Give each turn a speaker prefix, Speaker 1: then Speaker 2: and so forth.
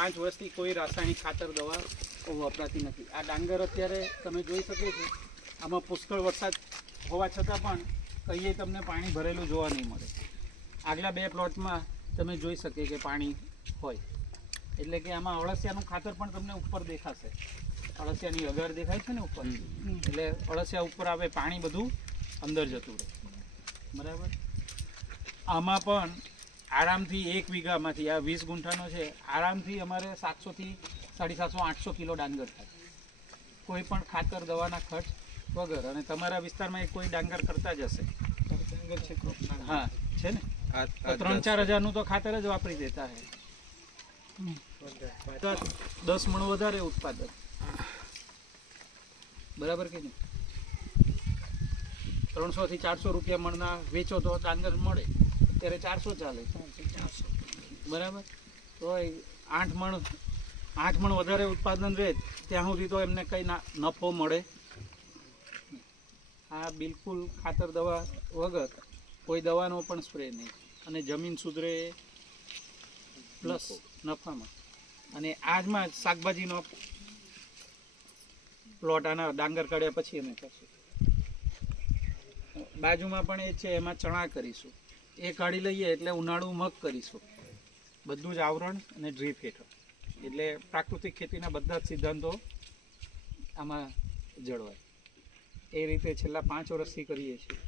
Speaker 1: પાંચ વર્ષથી કોઈ રાસાયણિક ખાતર દવા વપરાતી નથી. આ ડાંગર અત્યારે તમે જોઈ શકો છો આમાં પુષ્કળ વરસાદ હોવા છતાં પણ કહીએ તમને પાણી ભરેલું જોવા નહીં મળે. આગલા બે પ્લોટમાં તમે જોઈ શકે કે પાણી હોય. એટલે કે આમાં અળસિયાનું ખાતર પણ તમને ઉપર દેખાશે. અળસિયાની અગર દેખાય છે ને ઉપર? એટલે અળસિયા ઉપર આવે પાણી બધું અંદર જતું રહે. બરાબર? આમાં પણ આરામથી એક વીઘામાંથી આ વીસ ગુંઠાનો છે આરામથી અમારે સાતસોથી સાડી સાતસો આઠસો કિલો ડાંગર થાય. કોઈ પણ ખાતર દવાના ખર્ચ વગર. અને તમારા વિસ્તારમાં એ કોઈ ડાંગર કરતા જ હશે. હા છે ને? તો ત્રણ ચાર હજારનું તો ખાતર જ વાપરી દેતા હે. દસ દસ મણ વધારે ઉત્પાદન. બરાબર કે નહીં? ત્રણસો થી ચારસો રૂપિયા મણના વેચો તો ડાંગર મળે. ત્યારે ચારસો ચાલે બરાબર? તો આઠ મણ આઠ મણ વધારે ઉત્પાદન રહે, ત્યાં સુધી તો એમને કંઈ નફો મળે. આ બિલકુલ ખાતર દવા વગર કોઈ દવાનો પણ સ્પ્રે નહીં. અને જમીન સુધરે પ્લસ નફામાં. અને આજમાં જ શાકભાજીનો પ્લોટ આના ડાંગર કાઢ્યા પછી અમે કરશું બાજુમાં પણ એ છે, એમાં ચણા કરીશું. એ કાઢી લઈએ એટલે ઉનાળુ મગ કરીશું. બધું જ આવરણ અને ડ્રીપ હેઠળ. એટલે પ્રાકૃતિક ખેતીના બધા જ સિદ્ધાંતો આમાં જળવાય. એ રીતે છેલ્લા પાંચ વર્ષથી કરીએ છીએ.